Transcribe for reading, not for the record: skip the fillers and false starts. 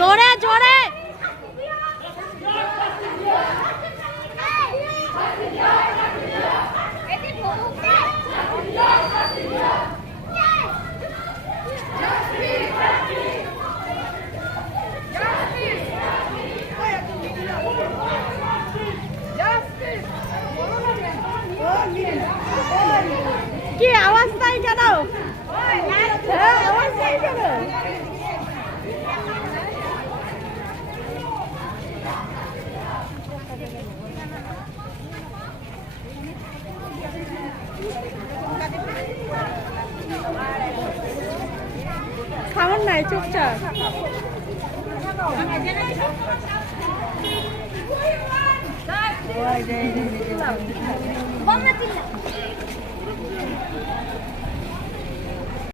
জোরে জোরে কি আওয়াজ পাই কেন? আওয়াজ পাই কেন? খাবার নাই চুপচাপ Vamos a